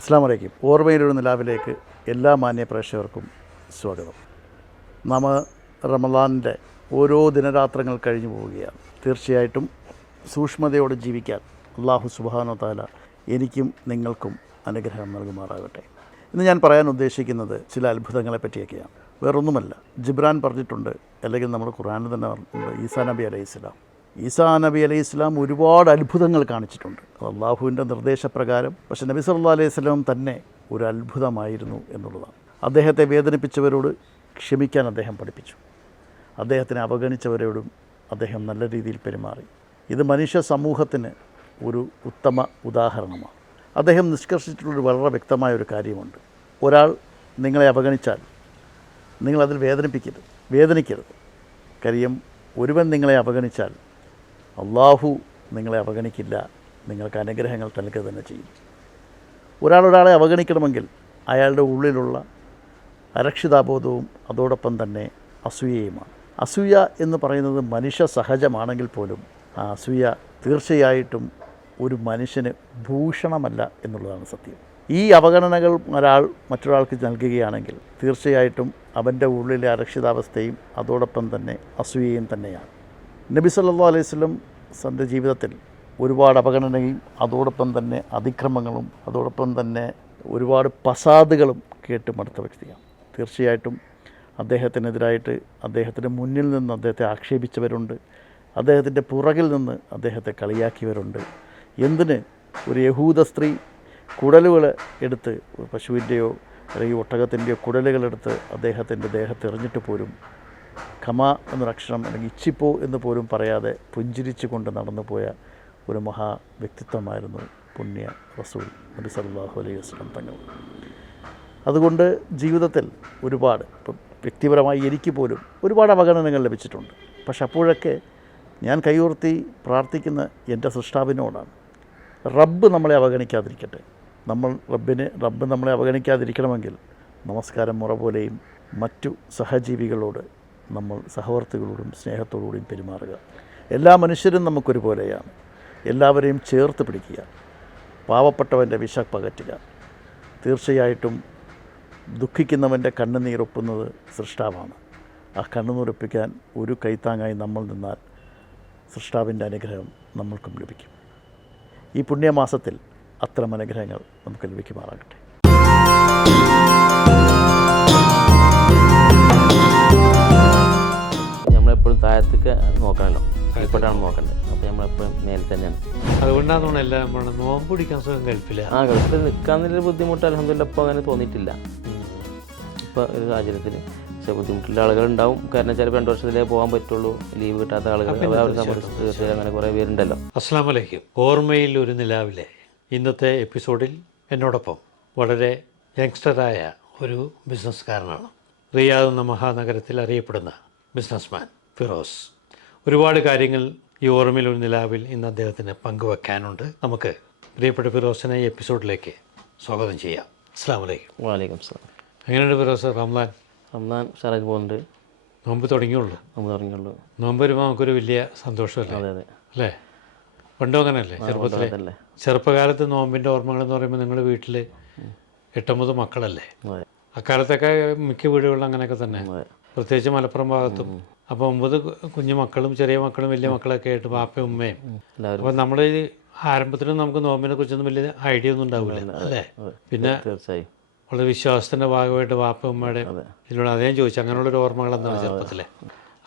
അസ്സലാമു അലൈക്കും. ഓർമ്മയിലൊരു നിലാവിലേക്ക് എല്ലാ മാന്യ പ്രേക്ഷകർക്കും സ്വാഗതം. നാം റമളാനിൻ്റെ ഓരോ ദിനരാത്രങ്ങൾ കഴിഞ്ഞു പോവുകയാണ്. തീർച്ചയായിട്ടും സൂക്ഷ്മതയോടെ ജീവിക്കാൻ അല്ലാഹു സുബ്ഹാനഹു വ തആല എനിക്കും നിങ്ങൾക്കും അനുഗ്രഹം നൽകുമാറാകട്ടെ. ഇന്ന് ഞാൻ പറയാൻ ഉദ്ദേശിക്കുന്നത് ചില അത്ഭുതങ്ങളെ പറ്റിയൊക്കെയാണ്. വേറൊന്നുമല്ല, ജിബ്രാൻ പറഞ്ഞിട്ടുണ്ട്, അല്ലെങ്കിൽ നമ്മൾ ഖുർആനിൽ തന്നെ പറഞ്ഞിട്ടുണ്ട്, ഈസാ നബി അലൈഹിസ്സലാം ഒരുപാട് അത്ഭുതങ്ങൾ കാണിച്ചിട്ടുണ്ട്. അള്ളാഹുവിൻ്റെ നിർദ്ദേശപ്രകാരം. പക്ഷേ നബി സല്ലല്ലാഹു അലൈഹി വസല്ലം തന്നെ ഒരു അത്ഭുതമായിരുന്നു എന്നുള്ളതാണ്. അദ്ദേഹത്തെ വേദനിപ്പിച്ചവരോട് ക്ഷമിക്കാൻ അദ്ദേഹം പഠിപ്പിച്ചു. അദ്ദേഹത്തിനെ അവഗണിച്ചവരോടും അദ്ദേഹം നല്ല രീതിയിൽ പെരുമാറി. ഇത് മനുഷ്യ സമൂഹത്തിന് ഒരു ഉത്തമ ഉദാഹരണമാണ്. അദ്ദേഹം നിഷ്കർഷിച്ചിട്ടുള്ളൊരു വളരെ വ്യക്തമായൊരു കാര്യമുണ്ട്. ഒരാൾ നിങ്ങളെ അവഗണിച്ചാൽ നിങ്ങളതിൽ വേദനിക്കരുത്. കാര്യം ഒരുവൻ നിങ്ങളെ അവഗണിച്ചാൽ അള്ളാഹു നിങ്ങളെ അവഗണിക്കില്ല, നിങ്ങൾക്ക് അനുഗ്രഹങ്ങൾ നൽകുക തന്നെ ചെയ്യും. ഒരാളെ അവഗണിക്കണമെങ്കിൽ അയാളുടെ ഉള്ളിലുള്ള അരക്ഷിതാബോധവും അതോടൊപ്പം തന്നെ അസൂയയുമാണ്. അസൂയ എന്ന് പറയുന്നത് മനുഷ്യ സഹജമാണെങ്കിൽ പോലും ആ അസൂയ തീർച്ചയായിട്ടും ഒരു മനുഷ്യന് ഭൂഷണമല്ല എന്നുള്ളതാണ് സത്യം. ഈ അവഗണനകൾ മറ്റൊരാൾക്ക് നൽകുകയാണെങ്കിൽ തീർച്ചയായിട്ടും അവൻ്റെ ഉള്ളിലെ അരക്ഷിതാവസ്ഥയും അതോടൊപ്പം തന്നെ അസൂയയും തന്നെയാണ്. നബി സല്ലല്ലാഹു അലൈഹി വസല്ലം തൻ്റെ ജീവിതത്തിൽ ഒരുപാട് അവഗണനയും അതോടൊപ്പം തന്നെ അതിക്രമങ്ങളും അതോടൊപ്പം തന്നെ ഒരുപാട് പസാദുകളും കേട്ടുമടുത്ത വ്യക്തിയാണ്. തീർച്ചയായിട്ടും അദ്ദേഹത്തിനെതിരായിട്ട് അദ്ദേഹത്തിൻ്റെ മുന്നിൽ നിന്ന് അദ്ദേഹത്തെ ആക്ഷേപിച്ചവരുണ്ട്, അദ്ദേഹത്തിൻ്റെ പുറകിൽ നിന്ന് അദ്ദേഹത്തെ കളിയാക്കിയവരുണ്ട്. എന്തിന് ഒരു യഹൂദ സ്ത്രീ കുടലുകൾ എടുത്ത്, പശുവിൻ്റെയോ അല്ലെങ്കിൽ ഒട്ടകത്തിൻ്റെയോ കുടലുകളെടുത്ത് അദ്ദേഹത്തിൻ്റെ ദേഹത്ത് എറിഞ്ഞിട്ട് പോലും ഖമ എന്നൊരക്ഷരം അല്ലെങ്കിൽ ഇച്ചിപ്പോ എന്ന് പോലും പറയാതെ പുഞ്ചിരിച്ചു കൊണ്ട് നടന്നു പോയ ഒരു മഹാ വ്യക്തിത്വമായിരുന്നു പുണ്യ റസൂൽ നബി സല്ലല്ലാഹു അലൈഹി വസല്ലം തങ്ങൾ. അതുകൊണ്ട് ജീവിതത്തിൽ ഒരുപാട്, ഇപ്പം വ്യക്തിപരമായി എനിക്ക് പോലും ഒരുപാട് അവഗണനകൾ ലഭിച്ചിട്ടുണ്ട്. പക്ഷെ അപ്പോഴൊക്കെ ഞാൻ കൈയുയർത്തി പ്രാർത്ഥിക്കുന്ന എൻ്റെ സൃഷ്ടാവിനോടാണ്, റബ്ബ് നമ്മളെ അവഗണിക്കാതിരിക്കട്ടെ. റബ്ബ് നമ്മളെ അവഗണിക്കാതിരിക്കണമെങ്കിൽ നമസ്കാരം മുറ പോലെയും മറ്റു സഹജീവികളോട് നമ്മൾ സഹവർത്തികളോടും സ്നേഹത്തോടുകൂടിയും പെരുമാറുക. എല്ലാ മനുഷ്യരും നമുക്കൊരുപോലെയാണ്. എല്ലാവരെയും ചേർത്ത് പിടിക്കുക, പാവപ്പെട്ടവൻ്റെ വിശപ്പകറ്റുക. തീർച്ചയായിട്ടും ദുഃഖിക്കുന്നവൻ്റെ കണ്ണുനീരൊപ്പുന്നത് സൃഷ്ടാവാണ്. ആ കണ്ണുനീരൊപ്പിക്കാൻ ഒരു കൈത്താങ്ങായി നമ്മൾ നിന്നാൽ സൃഷ്ടാവിൻ്റെ അനുഗ്രഹം നമ്മൾക്കും ലഭിക്കും. ഈ പുണ്യമാസത്തിൽ അത്തരം അനുഗ്രഹങ്ങൾ നമുക്ക് ലഭിക്കുമാറാകട്ടെ. നമ്മളെപ്പോഴും താഴത്തേക്ക് നോക്കണമല്ലോ, കീഴ്പോട്ടാണ് നോക്കേണ്ടത്. അപ്പോൾ നമ്മളെപ്പോഴും മേലെ തന്നെയാണ്. അതുകൊണ്ടാണ് എല്ലാം നോമ്പ് പിടിക്കാൻ സുഖം ഗൾഫിൽ നിൽക്കാന്നൊരു ബുദ്ധിമുട്ട് അൽഹംദുലില്ലാ ഇപ്പോൾ അങ്ങനെ തോന്നിയിട്ടില്ല. ഇപ്പോൾ ഒരു സാഹചര്യത്തിൽ പക്ഷേ ബുദ്ധിമുട്ടുള്ള ആളുകളുണ്ടാവും. കാരണം ചിലപ്പോൾ 2 വർഷത്തിലേ പോകാൻ പറ്റുള്ളൂ, ലീവ് കിട്ടാത്ത ആളുകൾ, തീർച്ചയായും അങ്ങനെ കുറേ പേരുണ്ടല്ലോ. അസ്സലാമു അലൈക്കും. ഓർമ്മയിൽ ഒരു നിലാവിലെ ഇന്നത്തെ എപ്പിസോഡിൽ എന്നോടൊപ്പം വളരെ യങ്സ്റ്ററായ ഒരു ബിസിനസ്സുകാരനാണ്. റിയാദ് എന്ന മഹാനഗരത്തിൽ അറിയപ്പെടുന്ന ബിസിനസ്മാൻ ഫിറോസ്. ഒരുപാട് കാര്യങ്ങൾ ഈ ഓർമ്മയിൽ ഒരു നിലാവിൽ ഇന്ന് അദ്ദേഹത്തിന് പങ്കുവെക്കാനുണ്ട്. നമുക്ക് പ്രിയപ്പെട്ട ഫിറോസിനെ ഈ എപ്പിസോഡിലേക്ക് സ്വാഗതം ചെയ്യാം. അസ്സലാമു അലൈക്കും. വലൈക്കും സ്ലാം. എങ്ങനെയുണ്ട് ഫിറോസ്? റംസാൻ ഉഷാറായി പോകുന്നുണ്ട്. നോമ്പ് തുടങ്ങിയുള്ളൂ. നോമ്പ് വരുമ്പോൾ നമുക്കൊരു വലിയ സന്തോഷമല്ലേ? അല്ലേ? പണ്ടും അങ്ങനെയല്ലേ? ചെറുപ്പകാലത്ത് നോമ്പിൻ്റെ ഓർമ്മകളെന്ന് പറയുമ്പോൾ നിങ്ങളുടെ വീട്ടിൽ 8-9 മക്കളല്ലേ? അക്കാലത്തൊക്കെ മിക്ക വീടുകളിലും അങ്ങനെയൊക്കെ തന്നെ, പ്രത്യേകിച്ച് മലപ്പുറം ഭാഗത്തും. അപ്പോൾ 9 കുഞ്ഞു മക്കളും ചെറിയ മക്കളും വലിയ മക്കളൊക്കെ ആയിട്ട് പാപ്പയും ഉമ്മയും. അപ്പോൾ നമ്മൾ ആരംഭത്തിലും നമുക്ക് നോമ്പിനെ കുറിച്ചൊന്നും വലിയ ഐഡിയ ഒന്നും ഉണ്ടാവില്ല അല്ലേ? പിന്നെ വളരെ വിശ്വാസത്തിൻ്റെ ഭാഗമായിട്ട് വാപ്പ ഉമ്മയുടെ ഇതിലൂടെ അദ്ദേഹം ചോദിച്ചു, അങ്ങനെയുള്ളൊരു ഓർമ്മകൾ എന്താണ് ചെറുപ്പത്തിലെ?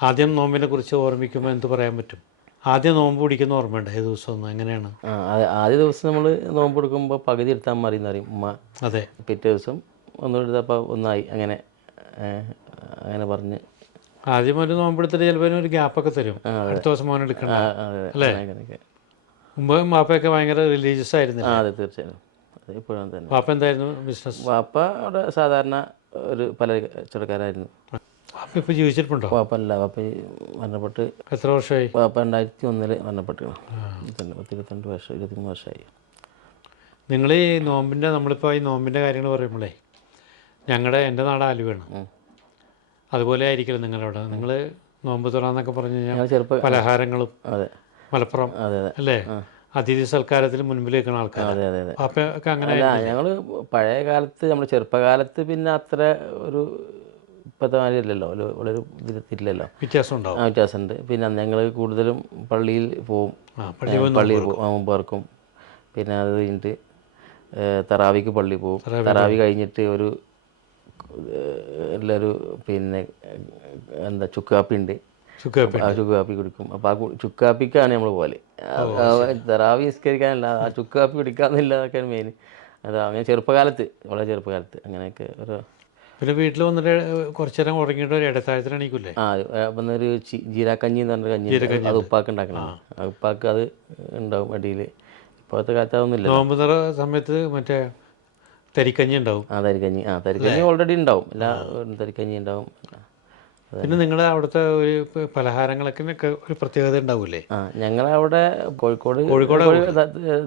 ആദ്യം നോമ്പിനെ കുറിച്ച് ഓർമ്മിക്കുമ്പോൾ എന്ത് പറയാൻ പറ്റും? ആദ്യം നോമ്പ് പിടിക്കുന്ന ഓർമ്മയുണ്ട് ഏത് ദിവസം ഒന്നും? എങ്ങനെയാണ്? ആദ്യ ദിവസം നമ്മൾ നോമ്പ് എടുക്കുമ്പോൾ പകുതി എടുത്താൽ മതി എന്ന് പറയും ഉമ്മ. അതെ. പിറ്റേ ദിവസം ഒന്നും എടുത്തപ്പോൾ ഒന്നായി, അങ്ങനെ പറഞ്ഞ് ആദ്യം ഒരു നോമ്പെടുത്തിട്ട് ചിലപ്പോൾ ഒരു ഗ്യാപ്പൊക്കെ തരും, അടുത്ത ദിവസം മോൻ എടുക്കണ്ട, അല്ലേ? മുമ്പ് വാപ്പയൊക്കെ ഭയങ്കര റിലീജിയസ് ആയിരുന്നു. അതെ, തീർച്ചയായും. അത് ഇപ്പോഴും തന്നെ. വാപ്പ എന്തായിരുന്നു ബിസിനസ്? വാപ്പ അവിടെ സാധാരണ ഒരു പല കച്ചവടക്കാരായിരുന്നു. വാപ്പ ഇപ്പോൾ ജീവിച്ചിട്ടുണ്ടോ? വാപ്പല്ല, വാപ്പ മരണപ്പെട്ട് എത്ര വർഷമായി? വാപ്പ 2001 മരണപ്പെട്ടു. 22 വർഷം, 23 വർഷമായി. നിങ്ങൾ ഈ നോമ്പിൻ്റെ, നമ്മളിപ്പോൾ ഈ നോമ്പിൻ്റെ കാര്യങ്ങൾ പറയുമ്പോഴേ, എൻ്റെ നാട് ആലുവയാണ്. അതുപോലെ ആയിരിക്കില്ല നിങ്ങളവിടെ. നിങ്ങൾ നോമ്പ് തുറന്നൊക്കെ പറഞ്ഞു കഴിഞ്ഞാൽ പലഹാരങ്ങളും, അതെ, മലപ്പുറം അല്ലേ, അതിഥി സൽക്കാരത്തിൽ മുൻപിൽ വെക്കുന്ന ആൾക്കാർ. അതെ, അതെ, അതെ. അപ്പം അങ്ങനെ ഞങ്ങൾ പഴയ കാലത്ത്, നമ്മൾ ചെറുപ്പകാലത്ത് പിന്നെ അത്ര ഒരു ഇപ്പോഴത്തെ മാതിരി അല്ലല്ലോ, വളരെ ഇതിലെത്തില്ലല്ലോ, വ്യത്യാസം ഉണ്ടാവും. വ്യത്യാസമുണ്ട്. പിന്നെ ഞങ്ങൾ കൂടുതലും പള്ളിയിൽ പോവും, പള്ളിയിൽ നോമ്പ് തുറക്കും. പിന്നെ അത് കഴിഞ്ഞിട്ട് തറാവിക്ക് പള്ളിയിൽ പോവും. തറാവി കഴിഞ്ഞിട്ട് എല്ലാവരും പിന്നെ എന്താ ചുക്കാപ്പി ഉണ്ട്, ചുക്കാപ്പി കുടിക്കും. അപ്പോൾ ആ ചുക്കാപ്പിക്കാണ് നമ്മൾ പോലെ. തറാവി നിസ്കരിക്കാനല്ല, ആ ചുക്കാപ്പി കുടിക്കാമെന്നില്ലാതൊക്കെയാണ് മെയിൻ. അതാ അങ്ങനെ ചെറുപ്പകാലത്ത്, വളരെ ചെറുപ്പകാലത്ത് അങ്ങനെയൊക്കെ ഒരു. പിന്നെ വീട്ടിൽ വന്നിട്ട് കുറച്ചു നേരം ഉറങ്ങിയിട്ട് ഒരു ഇടത്താഴത്തിന് എണീക്കൂലേ? വന്നൊരു ജീരാക്കഞ്ഞി എന്ന് പറഞ്ഞൊരു കഞ്ഞി, അത് ഉപ്പാക്ക് ഉണ്ടാക്കണം. ഉപ്പാക്ക് അത് ഉണ്ടാവും അടിയിൽ. ഇപ്പോഴത്തെ കാലത്ത് അതൊന്നുമില്ല. നോമ്പ് തുറ സമയത്ത് മറ്റേ തരിക്കഞ്ഞി ഉണ്ടാവും. തരിക്കഞ്ഞി ഓൾറെഡി ഉണ്ടാവും, എല്ലാ തരിക്കഞ്ഞി ഉണ്ടാവും. പിന്നെ നിങ്ങളുടെ അവിടുത്തെ ഒരു പലഹാരങ്ങളൊക്കെ ഒരു പ്രത്യേകത ഉണ്ടാവൂലേ? ഞങ്ങളവിടെ കോഴിക്കോട്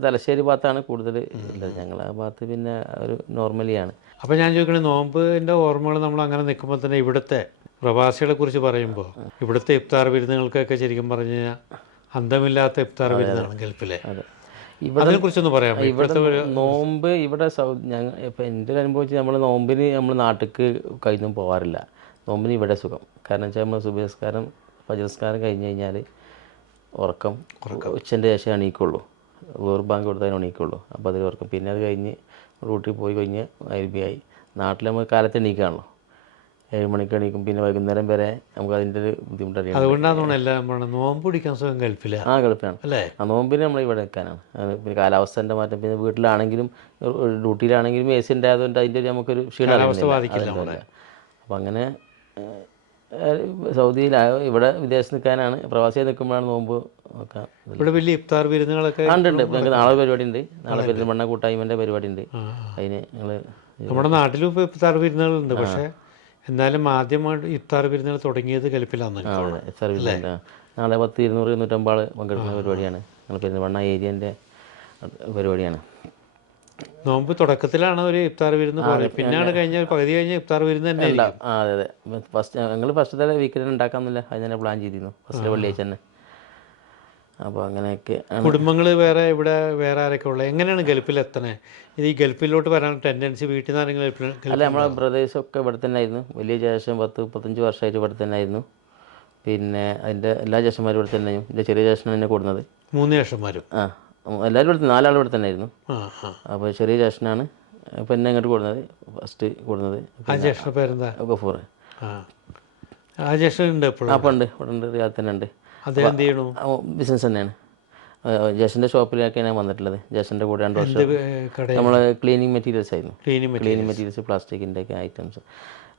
തലശ്ശേരി ഭാഗത്താണ് കൂടുതൽ ഉള്ളത്. ഞങ്ങളെ ഭാഗത്ത് പിന്നെ ഒരു നോർമലിയാണ്. അപ്പോൾ ഞാൻ ചോദിക്കണേ, നോമ്പിൻ്റെ ഓർമ്മകൾ നമ്മൾ അങ്ങനെ നിൽക്കുമ്പോൾ തന്നെ ഇവിടുത്തെ പ്രവാസികളെ കുറിച്ച് പറയുമ്പോൾ ഇവിടുത്തെ ഇഫ്താർ വിരുന്നുകൾക്കൊക്കെ ശരിക്കും പറഞ്ഞു കഴിഞ്ഞാൽ അന്തമില്ലാത്ത ഇഫ്താർ വിരുന്നാണ് ഗൾഫിലെ. അതിനെക്കുറിച്ചൊന്ന് പറയാം. ഇവിടെ നോമ്പ് ഇവിടെ ഇപ്പം എൻ്റെ ഒരു അനുഭവം വെച്ചാൽ നമ്മൾ നോമ്പിന് നമ്മൾ നാട്ടിലേക്ക് കഴിഞ്ഞും പോകാറില്ല. നോമ്പിന് ഇവിടെ സുഖം. കാരണം വെച്ചാൽ നമ്മൾ സുബഹിസ്കാരം ഫജ്ർസ്കാരം കഴിഞ്ഞ് കഴിഞ്ഞാൽ ഉറക്കം ഉച്ചൻ്റെ ശേഷം എണീക്കുള്ളൂ. ബാങ്ക് കൊടുത്താൽ എണീക്കുള്ളൂ. അപ്പോൾ അതിൽ ഉറക്കം. പിന്നെ അത് കഴിഞ്ഞ് റൂട്ടിൽ പോയി കഴിഞ്ഞ് അരുബിയായി. നാട്ടിൽ നമ്മൾ കാലത്ത് എണീക്കാണല്ലോ, 7 മണിക്ക് എണീക്കും. പിന്നെ വൈകുന്നേരം വരെ നമുക്ക് അതിൻ്റെ ഒരു ബുദ്ധിമുട്ടറിയാം. അതുകൊണ്ടാണ് എല്ലാം നോമ്പ് പിടിക്കാൻ സുഖം ഗൾഫിലാണ്. ഗൾഫിലാണ് അല്ലേ? നോമ്പിന് നമ്മൾ ഇവിടെ നിൽക്കാനാണ്. പിന്നെ കാലാവസ്ഥൻ്റെ മാറ്റം, പിന്നെ വീട്ടിലാണെങ്കിലും ഡ്യൂട്ടിയിലാണെങ്കിലും AC ഉണ്ടായതുകൊണ്ട് അതിൻ്റെ നമുക്കൊരു ക്ഷീണം. അപ്പം അങ്ങനെ സൗദിയിലായോ ഇവിടെ വിദേശത്ത് നിൽക്കാനാണ്, പ്രവാസിയായി നിൽക്കുമ്പോഴാണ് നോമ്പ് നോക്കാം. ഇവിടെ വലിയ ഇഫ്താർ വിരുന്നുകളൊക്കെ ഉണ്ട്. ഞങ്ങൾക്ക് നാളെ പരിപാടി ഉണ്ട്. നാളെ പെരുന്തൽമണ്ണ കൂട്ടായ്മൻ്റെ പരിപാടി ഉണ്ട്. അതിന് ഞങ്ങൾ നമ്മുടെ നാട്ടിലും ഇപ്പോൾ ഇഫ്താർ വിരുന്നുകളുണ്ട്. പക്ഷേ എന്നാലും ആദ്യമായിട്ട് ഇഫ്താർ വിരുന്നുകൾ തുടങ്ങിയത് ഗൾഫിലാണ്. ഇഫ്താർ വിരുന്നുണ്ട്. നാളെ 10, 200, 250 ആൾ പങ്കെടുക്കുന്ന പരിപാടിയാണ്. ഞങ്ങൾ പെരുന്തൽമണ്ണ ഏരിയൻ്റെ പരിപാടിയാണ്. നോമ്പ് തുടക്കത്തിലാണ് ഒരു ഇഫ്താർ വിരുന്ന്, പിന്നാണ് കഴിഞ്ഞ പകുതി കഴിഞ്ഞ ഇഫ്താർ വിരുന്ന് തന്നെ. അതെ, അതെ. ഞങ്ങൾ ഫസ്റ്റത്തെ വീക്കിൽ ഉണ്ടാക്കാമെന്നില്ല, അത് തന്നെ പ്ലാൻ ചെയ്തിരുന്നു, ഫസ്റ്റ് വെള്ളിയാഴ്ച തന്നെ. അപ്പോൾ അങ്ങനെയൊക്കെ. കുടുംബങ്ങൾ ഇവിടെ വേറെ ആരൊക്കെ ഉള്ളത്? എങ്ങനെയാണ് ഗൾഫിൽ എത്തണേ? ഇത് ഈ ഗൾഫിലോട്ട് വരാൻ ടെൻഡൻസി വീട്ടിൽ നിന്ന് ആരെങ്കിലും? അല്ല, നമ്മളെ ബ്രദേഴ്സൊക്കെ ഇവിടെ തന്നെ ആയിരുന്നു. വലിയ ജ്യേഷ്ഠൻ 10-15 വർഷമായിട്ട് ഇവിടെ തന്നെ ആയിരുന്നു. പിന്നെ അതിൻ്റെ എല്ലാ ജ്യേഷ്ഠന്മാരും ഇവിടെ തന്നെ ആയിരുന്നു. എൻ്റെ ചെറിയ ജ്യേഷ്ഠൻ എന്നെ കൂടുന്നത് 3 ജ്യേഷ്ഠന്മാരും. എല്ലാവരും ഇവിടെ 4 ആൾ ഇവിടെ തന്നെ ആയിരുന്നു. അപ്പോൾ ചെറിയ ജ്യേഷ്ഠനാണ് ഇപ്പം എന്നെ ഇങ്ങോട്ട് കൂടുന്നത്, ഫസ്റ്റ് കൂടുന്നത്. ആ ജ്യേഷ്ഠ പേരെന്താ? ഗഫൂർ. ആ ജ്യേഷ്ഠൻ ഉണ്ട് എപ്പോഴും? അപ്പോൾ ഉണ്ട്, ഇവിടെ ഉണ്ട്, റിയാദ് തന്നെ ഉണ്ട്. അദ്ദേഹം എന്ത് ചെയ്യണു? ബിസിനസ് തന്നെയാണ്. ജ്യേഷ്ഠൻ്റെ ഷോപ്പിലൊക്കെയാണ് ഞാൻ വന്നിട്ടുള്ളത്. ജ്യേഷ്ഠൻ്റെ കൂടെ 2 വർഷം നമ്മൾ ക്ലീനിങ് മെറ്റീരിയൽസ് ആയിരുന്നു. ക്ലീനിങ് മെറ്റീരിയൽസ്, പ്ലാസ്റ്റിക്കിൻ്റെ ഒക്കെ ഐറ്റംസ്.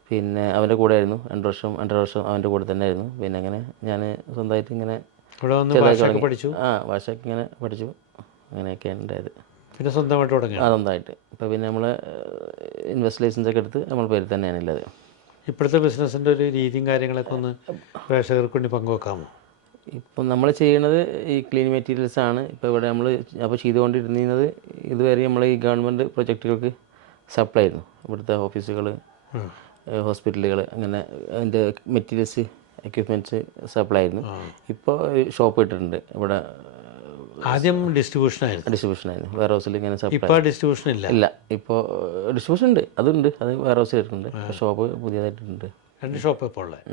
പിന്നെ അവൻ്റെ കൂടെ ആയിരുന്നു 2 വർഷം 2.5 വർഷം അവൻ്റെ കൂടെ തന്നെ ആയിരുന്നു. പിന്നെ അങ്ങനെ ഞാൻ സ്വന്തമായിട്ട് ഇങ്ങനെ പഠിച്ചു. ഭാഷയൊക്കെ ഇങ്ങനെ പഠിച്ചു. അങ്ങനെയൊക്കെയാണ് ഉണ്ടായത്. പിന്നെ സ്വന്തമായിട്ട് തുടങ്ങി. സ്വന്തമായിട്ട്. ഇപ്പോൾ പിന്നെ നമ്മൾ ഇൻവെസ്റ്റ് ലൈസൻസ് ഒക്കെ എടുത്ത് നമ്മൾ പേര് തന്നെയാണ് ഉള്ളത്. ഇപ്പോഴത്തെ ബിസിനസ്സിൻ്റെ ഒരു രീതിയും കാര്യങ്ങളൊക്കെ ഒന്ന് പ്രേക്ഷകർക്ക് വേണ്ടി പങ്കുവെക്കാമോ? ഇപ്പം നമ്മൾ ചെയ്യുന്നത് ഈ ക്ലീൻ മെറ്റീരിയൽസ് ആണ്. ഇപ്പോൾ ഇവിടെ നമ്മൾ അപ്പോൾ ചെയ്തുകൊണ്ടിരുന്നത് ഇതുവരെ നമ്മൾ ഈ ഗവൺമെൻറ് പ്രൊജക്റ്റുകൾക്ക് സപ്ലൈ ആയിരുന്നു. ഇവിടുത്തെ ഓഫീസുകൾ, ഹോസ്പിറ്റലുകൾ, അങ്ങനെ അതിൻ്റെ മെറ്റീരിയൽസ്, എക്യുപ്മെൻറ്റ്സ് സപ്ലൈ ആയിരുന്നു. ഇപ്പോൾ ഷോപ്പ് ഇട്ടിട്ടുണ്ട് ഇവിടെ. ആദ്യം ഡിസ്ട്രിബ്യൂഷനായിരുന്നു വെയർ ഹൗസിൽ ഇങ്ങനെ സപ്ലൈ. ഇപ്പോൾ ഡിസ്ട്രിബ്യൂഷൻ ഇല്ല. ഇപ്പോൾ ഡിസ്ട്രിബ്യൂഷൻ ഉണ്ട്, അതുണ്ട്. അത് വെയർ ഹൗസിൽ ഇട്ടിട്ടുണ്ട്. ഷോപ്പ് പുതിയതായിട്ടുണ്ട്. 2 ഷോപ്പ് ഇപ്പോൾ ഉള്ളത്.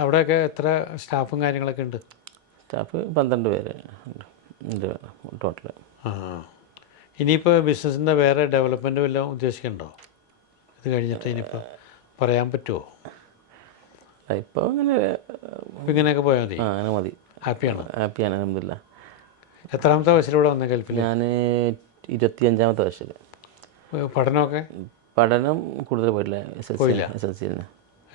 അവിടെയൊക്കെ എത്ര സ്റ്റാഫും കാര്യങ്ങളൊക്കെ ഉണ്ട്? സ്റ്റാഫ് 12 പേര് ഉണ്ട് ടോട്ടൽ. ഇനിയിപ്പോൾ ബിസിനസ്സിൻ്റെ വേറെ ഡെവലപ്മെൻറ്റ് വല്ലതും ഉദ്ദേശിക്കുന്നുണ്ടോ? ഇത് കഴിഞ്ഞിട്ട് ഇനിയിപ്പോൾ പറയാൻ പറ്റുമോ? ഇപ്പോൾ അങ്ങനെ ഇങ്ങനെയൊക്കെ പോയാൽ മതി. അങ്ങനെ മതി. ഹാപ്പിയാണ്? ഹാപ്പിയാണ്, അൽഹംദുലില്ലാഹ്. എത്രാമത്തെ വയസ്സിലൂടെ വന്ന ഗൾഫിൽ? ഞാൻ 25ാമത്തെ വയസ്സിൽ. പഠനമൊക്കെ? പഠനം കൂടുതൽ പോയിട്ടില്ല. SSLC തന്നെ.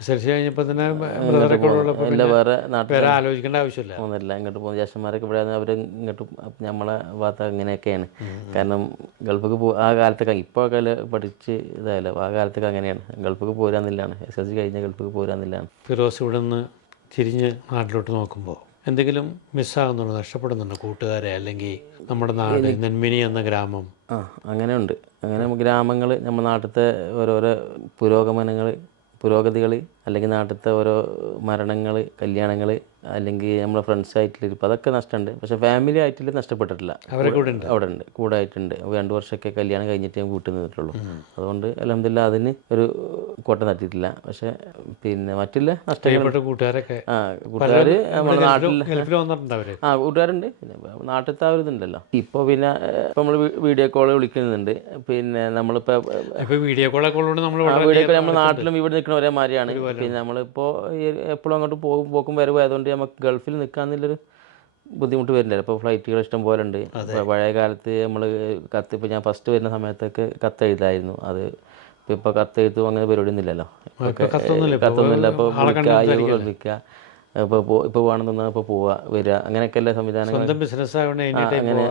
SLC കഴിഞ്ഞപ്പോൾ തന്നെ ബ്രദറൊക്കെ ഉള്ളപ്പോൾ എല്ലാം വേറെ നാട്ടിൽ വേറെ ആലോചിക്കേണ്ട ആവശ്യമില്ല. ഒന്നുമില്ല. ഇങ്ങോട്ട് പോകുന്ന ജ്യേഷ്ഠന്മാരൊക്കെ ഇവിടെ അവർ ഇങ്ങോട്ട് നമ്മളെ ഭാഗത്ത് അങ്ങനെയൊക്കെയാണ്. കാരണം ഗൾഫിക്ക് ആ കാലത്തൊക്കെ ഇപ്പോൾ ഒക്കെ പഠിച്ച് ഇതായാലും ആ കാലത്തൊക്കെ അങ്ങനെയാണ്. ഗൾഫിക്ക് പോരാന്നില്ലാണ്, SLC കഴിഞ്ഞാൽ ഗൾഫിക്ക് പോരാന്നില്ലാണ്. ഫിറോസ് ഇവിടെ നിന്ന് തിരിഞ്ഞ് നാട്ടിലോട്ട് നോക്കുമ്പോൾ എന്തെങ്കിലും മിസ്സാകുന്നുണ്ടോ, നഷ്ടപ്പെടുന്നുണ്ടോ കൂട്ടുകാരെ, അല്ലെങ്കിൽ നമ്മുടെ നാട് നെന്മിനി എന്ന ഗ്രാമം? അങ്ങനെയുണ്ട്. അങ്ങനെ ഗ്രാമങ്ങൾ, നമ്മുടെ നാട്ടിലത്തെ ഓരോരോ പുരോഗതികൾ, അല്ലെങ്കിൽ നാട്ടിലത്തെ ഓരോ മരണങ്ങൾ, കല്യാണങ്ങൾ, അല്ലെങ്കിൽ നമ്മളെ ഫ്രണ്ട്സായിട്ടിരിപ്പോൾ അതൊക്കെ നഷ്ടമുണ്ട്. പക്ഷേ ഫാമിലി ആയിട്ടില്ല നഷ്ടപ്പെട്ടിട്ടില്ല. അവിടെ ഉണ്ട്, കൂടെ ആയിട്ടുണ്ട്. 2 വർഷമൊക്കെ കല്യാണം കഴിഞ്ഞിട്ട് ഞാൻ വീട്ടിൽ നിന്നിട്ടുള്ളൂ. അതുകൊണ്ട് അൽഹംദുലില്ലാ അതിന് ഒരു കോട്ടം തട്ടിയിട്ടില്ല. പക്ഷേ പിന്നെ മറ്റുള്ള നഷ്ടങ്ങൾ കൂട്ടുകാർ നമ്മുടെ നാട്ടിൽ കൂട്ടുകാരുണ്ട്. പിന്നെ നാട്ടിലത്തെ ആ ഒരു ഇതുണ്ടല്ലോ. ഇപ്പോൾ പിന്നെ നമ്മൾ വീഡിയോ കോൾ വിളിക്കുന്നുണ്ട്. പിന്നെ നമ്മളിപ്പോൾ വീഡിയോ കോളൊക്കെ നമ്മുടെ നാട്ടിലും ഇവിടെ നിൽക്കുന്ന ഒരേ മാതിരിയാണ്. പിന്നെ നമ്മളിപ്പോൾ എപ്പോഴും അങ്ങോട്ട് പോക്കും വരവും ആയതുകൊണ്ട് നമുക്ക് ഗൾഫിൽ നിൽക്കാമെന്നുള്ളൊരു ബുദ്ധിമുട്ട് വരുന്നില്ല. ഇപ്പോൾ ഫ്ലൈറ്റുകൾ ഇഷ്ടം പോലെ ഉണ്ട്. പഴയ കാലത്ത് നമ്മൾ കത്ത്, ഇപ്പോൾ ഞാൻ ഫസ്റ്റ് വരുന്ന സമയത്തൊക്കെ കത്ത് എഴുതായിരുന്നു. അത് ഇപ്പോൾ കത്ത് എഴുത്തും അങ്ങനെ പരിപാടി ഒന്നുമില്ലല്ലോ. കത്തൊന്നുമില്ല. ഇപ്പോൾ വിളിക്കുക, ഇപ്പോൾ വേണം തോന്നാ ഇപ്പോൾ പോവുക വരിക, അങ്ങനെയൊക്കെയല്ലേ സംവിധാനങ്ങൾ. അങ്ങനെ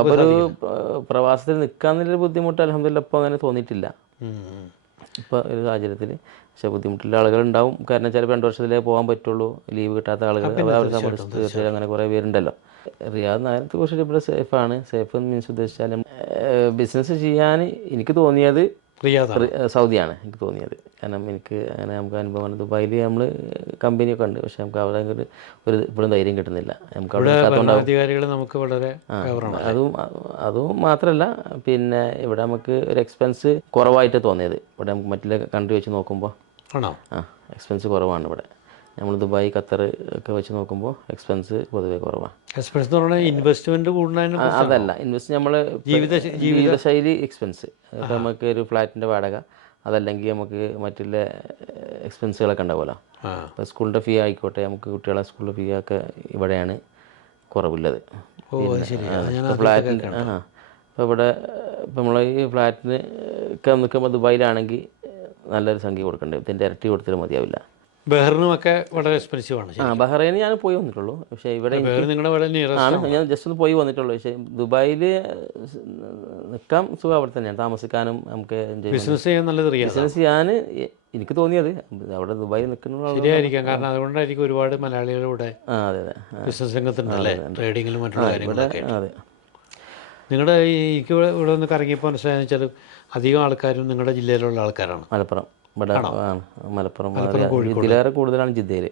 അപ്പോൾ ഒരു പ്രവാസത്തിൽ നിൽക്കാമെന്നുള്ളൊരു ബുദ്ധിമുട്ട് അൽഹംദുലില്ലാ ഇപ്പോൾ അങ്ങനെ തോന്നിയിട്ടില്ല ഇപ്പോൾ ഒരു സാഹചര്യത്തിൽ. പക്ഷേ ബുദ്ധിമുട്ടുള്ള ആളുകളുണ്ടാവും. കാരണം വെച്ചാൽ 2 വർഷത്തിലേ പോകാൻ പറ്റുള്ളൂ. ലീവ് കിട്ടാത്ത ആളുകൾ അവർ തീർച്ചയായും അങ്ങനെ കുറേ പേരുണ്ടല്ലോ. റിയാദ് നഗരത്തെ കുറിച്ചിട്ട് ഇവിടെ സേഫാണ്. സേഫ് മീൻസ് ഉദ്ദേശിച്ചാൽ ബിസിനസ് ചെയ്യാൻ എനിക്ക് തോന്നിയത് സൗദിയാണ് എനിക്ക് തോന്നിയത്. കാരണം എനിക്ക് അങ്ങനെ നമുക്ക് അനുഭവമാണ്. ദുബായിൽ നമ്മൾ കമ്പനിയൊക്കെ ഉണ്ട്, പക്ഷെ നമുക്ക് അവിടെ ഒരു ഇപ്പോഴും ധൈര്യം കിട്ടുന്നില്ല. നമുക്ക് അവിടെ അതും മാത്രമല്ല, പിന്നെ ഇവിടെ നമുക്ക് ഒരു എക്സ്പെൻസ് കുറവായിട്ട് തോന്നിയത്. ഇവിടെ നമുക്ക് മറ്റുള്ള കൺട്രി വെച്ച് നോക്കുമ്പോൾ എക്സ്പെൻസ് കുറവാണ് ഇവിടെ. നമ്മൾ ദുബായ്, ഖത്തർ ഒക്കെ വെച്ച് നോക്കുമ്പോൾ എക്സ്പെൻസ് പൊതുവേ കുറവാണ്. ഇൻവെസ്റ്റ്മെന്റ് അതല്ല, ഇൻവെസ്റ്റ് നമ്മൾ ജീവിതശൈലി എക്സ്പെൻസ്. ഇപ്പോൾ നമുക്ക് ഒരു ഫ്ലാറ്റിൻ്റെ വാടക, അതല്ലെങ്കിൽ നമുക്ക് മറ്റുള്ള എക്സ്പെൻസുകളൊക്കെ ഉണ്ടാവുമല്ലോ. ഇപ്പോൾ സ്കൂളിൻ്റെ ഫീ ആയിക്കോട്ടെ, നമുക്ക് കുട്ടികളെ സ്കൂളിലെ ഫീ ഒക്കെ ഇവിടെയാണ് കുറവുള്ളത്. ഫ്ലാറ്റിൻ്റെ ഇപ്പോൾ ഇവിടെ ഇപ്പോൾ നമ്മൾ ഈ ഫ്ലാറ്റിന് ഒക്കെ നിൽക്കുമ്പോൾ ദുബായിലാണെങ്കിൽ നല്ലൊരു സംഖ്യ കൊടുക്കേണ്ടത്. ഇതിൻ്റെ ഇരട്ടി കൊടുത്തിട്ട് മതിയാവില്ല. ബഹ്റിനുമൊക്കെ വളരെ എക്സ്പെൻസീവ് ആണ്. ബഹ്റൈന് ഞാൻ പോയി വന്നിട്ടുള്ളൂ. പക്ഷേ ഇവിടെ ആണ് ഞാൻ ജസ്റ്റ് ഒന്ന് പോയി വന്നിട്ടുള്ളൂ. പക്ഷേ ദുബായിൽ നിൽക്കാൻ സുഖം അവിടെ തന്നെയാണ്, താമസിക്കാനും നമുക്ക് ബിസിനസ് ചെയ്യാൻ എനിക്ക് തോന്നിയത്. അവിടെ ദുബായിൽ നിൽക്കുന്ന കാരണം അതുകൊണ്ടായിരിക്കും ഒരുപാട് മലയാളികളുടെ ബിസിനസ് രംഗത്തുണ്ടല്ലേ, ട്രേഡിങ്ങിലും മറ്റുള്ള കാര്യങ്ങളൊക്കെ. അതെ. നിങ്ങളുടെ എനിക്ക് ഇവിടെ ഒന്ന് കറങ്ങിയപ്പോൾ മനസ്സിലായെന്ന് വെച്ചാൽ അധികം ആൾക്കാരും നിങ്ങളുടെ ജില്ലയിലുള്ള ആൾക്കാരാണ്. മലപ്പുറം ഇതിലേറെ കൂടുതലാണ് ജിദ്ദയിൽ.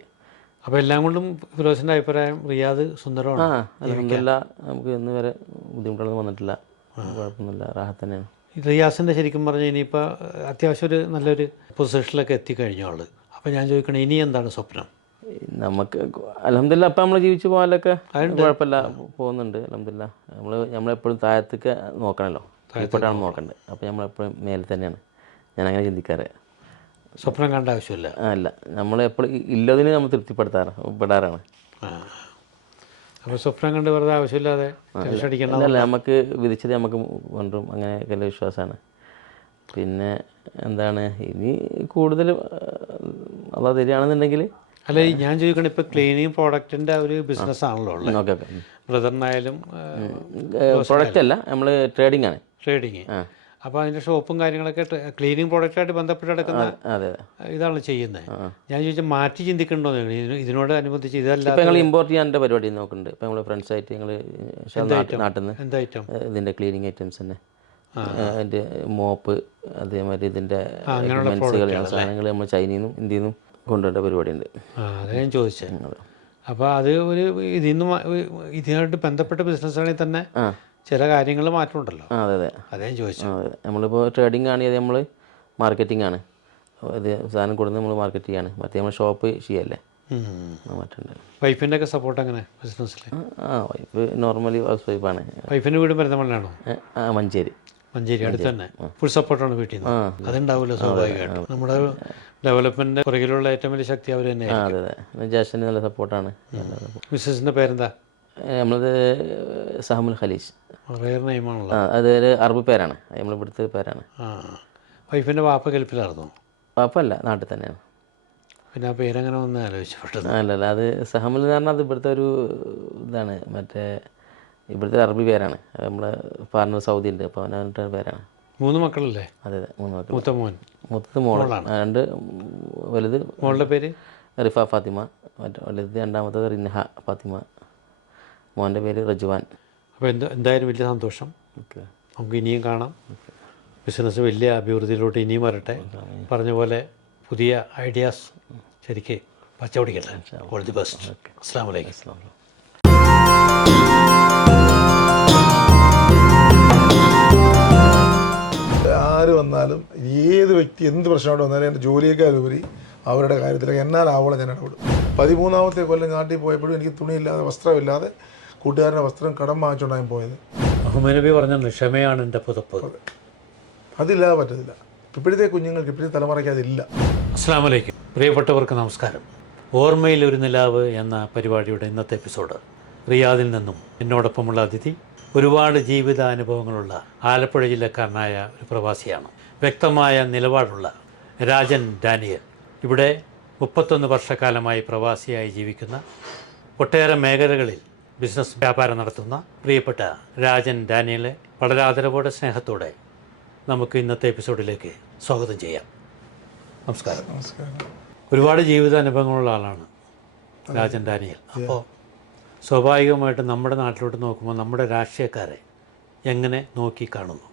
അപ്പോൾ എല്ലാം കൊണ്ടും ഫിറോസിൻ്റെ അഭിപ്രായം റിയാദ് സുന്ദരമാണ്. അൽഹംദുലില്ലാ നമുക്ക് ഇന്ന് വരെ ബുദ്ധിമുട്ടൊന്നും വന്നിട്ടില്ല, കുഴപ്പമൊന്നുമില്ല, റാഹത്ത് തന്നെയാണ്. റിയാസിൻ്റെ ശരിക്കും പറഞ്ഞാൽ ഇനിയിപ്പോൾ അത്യാവശ്യം ഒരു നല്ലൊരു പൊസിഷനിലൊക്കെ എത്തിക്കഴിഞ്ഞ ആൾ. അപ്പോൾ ഞാൻ ചോദിക്കണേ, ഇനി എന്താണ് സ്വപ്നം? നമുക്ക് അൽഹംദുലില്ലാ അപ്പം നമ്മൾ ജീവിച്ചു പോകാനൊക്കെ കുഴപ്പമില്ല, പോകുന്നുണ്ട് അൽഹംദുലില്ലാ. നമ്മളെപ്പോഴും താഴത്തേക്ക് നോക്കണമല്ലോ, ഇപ്പോഴാണ് നോക്കേണ്ടത്. അപ്പോൾ നമ്മളെപ്പോഴും മേലെ തന്നെയാണ് ഞാനങ്ങനെ ചിന്തിക്കാറ്. സ്വപ്നം കണ്ട ആവശ്യമില്ല. അല്ല, നമ്മളെപ്പോഴും ഇല്ലതിന് നമ്മൾ തൃപ്തിപ്പെടാറാണ്. അപ്പോൾ സ്വപ്നം കണ്ട് വെറുതെ ആവശ്യമില്ലാതെ അല്ല, നമുക്ക് വിധിച്ചത് നമുക്ക് കൊണ്ടും അങ്ങനെയൊക്കെ വിശ്വാസമാണ്. പിന്നെ എന്താണ്, ഇനി കൂടുതൽ അതാ തരികയാണെന്നുണ്ടെങ്കിൽ. അല്ല, ഞാൻ ചോദിക്കണം, ഇപ്പോൾ ക്ലീനിങ് പ്രോഡക്റ്റിൻ്റെ ഒരു ബിസിനസ് ആണല്ലോ ഉള്ളത്. ബ്രദറിനായാലും പ്രോഡക്റ്റ് അല്ല, നമ്മൾ ട്രേഡിംഗ് ആണ്. ട്രേഡിങ്. അപ്പോൾ അതിൻ്റെ ഷോപ്പും കാര്യങ്ങളൊക്കെ ക്ലീനിങ് പ്രോഡക്റ്റായിട്ട് ബന്ധപ്പെട്ട് കിടക്കുന്ന ഇതാണ് ചെയ്യുന്നത്. ഞാൻ ചോദിച്ചാൽ മാറ്റി ചിന്തിക്കണ്ടോ ഇതിനോട് അനുബന്ധിച്ച്? ഇതല്ല, ഇപ്പോൾ ഞങ്ങൾ ഇമ്പോർട്ട് ചെയ്യാൻ്റെ പരിപാടി നോക്കുന്നുണ്ട്. ഇപ്പോൾ നമ്മൾ ഫ്രണ്ട്സായിട്ട് ഞങ്ങൾ നാട്ടിൽ നിന്ന് എന്താ ഐറ്റം? ഇതിൻ്റെ ക്ലീനിങ് ഐറ്റംസ് തന്നെ, അതിൻ്റെ മോപ്പ്, അതേമാതിരി ഇതിൻ്റെ സാധനങ്ങൾ നമ്മൾ ചൈനയിൽ നിന്നും ഇന്ത്യയിൽ നിന്നും കൊണ്ടുവരേണ്ട പരിപാടിയുണ്ട്. അതെ ഞാൻ ചോദിച്ചത്. അപ്പോൾ അത് ഒരു ഇതിനായിട്ട് ബന്ധപ്പെട്ട ബിസിനസ്സാണെങ്കിൽ തന്നെ ചില കാര്യങ്ങൾ മാറ്റമുണ്ടല്ലോ. അതെ. അതേ ചോദിച്ചു. നമ്മളിപ്പോൾ ട്രേഡിംഗ് ആണെങ്കിൽ നമ്മൾ മാർക്കറ്റിംഗ് ആണ്. ഇത് സാധനം കൊടുത്ത് നമ്മൾ മാർക്കറ്റ് ചെയ്യാണ്. മറ്റേ നമ്മൾ ഷോപ്പ് ചെയ്യല്ലേ, മാറ്റുണ്ട്. വൈഫിൻ്റെ ഒക്കെ സപ്പോർട്ട് എങ്ങനെ ബിസിനസ്സിൽ? വൈഫ് നോർമലി ഹൗസ് വൈഫാണ്. വൈഫിൻ്റെ വീട് പെരുന്തമണ്ണയാണോ? മഞ്ചേരി അടുത്ത് തന്നെ. ഫുൾ സപ്പോർട്ടാണ് വീട്ടിൽ നിന്ന്? അതുണ്ടാവില്ല സ്വാഭാവികമായിട്ടും. നമ്മുടെ ഡെവലപ്മെൻറ്റിൻ്റെ പുറകിലുള്ള ഏറ്റവും വലിയ ശക്തി അവർ തന്നെയാണ്. അതെ, ജാഷന് നല്ല സപ്പോർട്ടാണ്. മിസ്സസിൻ്റെ പേരെന്താ? നമ്മളത് സഹമുൽ ഖലീജ്. റെയർ നെയിമാണല്ലോ. അതൊരു അറബ് പേരാണ്, നമ്മൾ ഇവിടുത്തെ പേരാണ്. വൈഫിൻ്റെ വാപ്പ ഗൾഫിലായിരുന്നു? കുഴപ്പമില്ല, നാട്ടിൽ തന്നെയാണ്. പിന്നെ ആ പേരെങ്ങനെ ഒന്ന് ആലോചിച്ചു? അല്ലല്ല, അത് സഹമുൽ എന്ന് പറഞ്ഞാൽ അത് ഇവിടുത്തെ ഒരു ഇതാണ്, മറ്റേ ഇവിടുത്തെ അറബി പേരാണ്. നമ്മളെ പാർട്ണർ സൗദി ഉണ്ട്, അപ്പോൾ അവൻ്റെ പേരാണ്. 3 മക്കളല്ലേ? അതെ അതെ, 3 മക്കൾ. മൂത്ത മോൻ? മൂത്തത് മോളാണ്. 2 വലുത്. മോളുടെ പേര് റിഫ ഫാത്തിമ, മറ്റേ വലുത് രണ്ടാമത്തത് റിൻഹ ഫാത്തിമ, മോൻ്റെ പേര് റജുവാൻ. അപ്പോൾ എന്തായാലും വലിയ സന്തോഷം. നമുക്ക് ഇനിയും കാണാം. ബിസിനസ് വലിയ അഭിവൃദ്ധിയിലോട്ട് ഇനിയും വരട്ടെ. പറഞ്ഞ പോലെ പുതിയ ഐഡിയാസ് ശരിക്ക് പച്ച പിടിക്കട്ടെ. All the best. അസ്സലാമു അലൈക്കും. ആര് വന്നാലും ഏത് വ്യക്തി എന്ത് പ്രശ്നമായിട്ട് വന്നാലും എൻ്റെ ജോലിയേക്കാളുപരി അവരുടെ കാര്യത്തിലേക്ക് എന്നാലാവോളം ഞാൻ ഇടപെടും. 13ാമത്തെ കൊല്ലം നാട്ടിൽ പോയപ്പോഴും എനിക്ക് തുണിയില്ലാതെ വസ്ത്രമില്ലാതെ കൂട്ടുകാരൻ്റെ വസ്ത്രം കടം വാങ്ങിച്ചുകൊണ്ടാണ് പോയത്. മുഹമ്മദ് നബി പറഞ്ഞത് ക്ഷമയാണ് എൻ്റെ പുതപ്പ്. അതില്ലാതെ പറ്റത്തില്ല. ഇപ്പോഴത്തെ കുഞ്ഞുങ്ങൾക്ക് ഇപ്പോഴത്തെ തലമുറയ്ക്ക് അതില്ല. അസ്സലാമു അലൈക്കും. പ്രിയപ്പെട്ടവർക്ക് നമസ്കാരം. ഓർമ്മയിൽ ഒരു നിലാവ് എന്ന പരിപാടിയുടെ ഇന്നത്തെ എപ്പിസോഡ് റിയാദിൽ നിന്നും എന്നോടൊപ്പമുള്ള അതിഥി ഒരുപാട് ജീവിതാനുഭവങ്ങളുള്ള ആലപ്പുഴ ജില്ലക്കാരനായ ഒരു പ്രവാസിയാണ്. വ്യക്തമായ നിലപാടുള്ള രാജൻ ഡാനിയൽ. ഇവിടെ 31 വർഷക്കാലമായി പ്രവാസിയായി ജീവിക്കുന്ന, ഒട്ടേറെ മേഖലകളിൽ ബിസിനസ് വ്യാപാരം നടത്തുന്ന പ്രിയപ്പെട്ട രാജൻ ഡാനിയലെ വളരെ ആദരവോടെ സ്നേഹത്തോടെ നമുക്ക് ഇന്നത്തെ എപ്പിസോഡിലേക്ക് സ്വാഗതം ചെയ്യാം. നമസ്കാരം. ഒരുപാട് ജീവിതാനുഭവങ്ങളുള്ള ആളാണ് രാജൻ ഡാനിയൽ. അപ്പോൾ സ്വാഭാവികമായിട്ടും നമ്മുടെ നാട്ടിലോട്ട് നോക്കുമ്പോൾ നമ്മുടെ രാഷ്ട്രീയക്കാരെ എങ്ങനെ നോക്കി കാണുന്നു?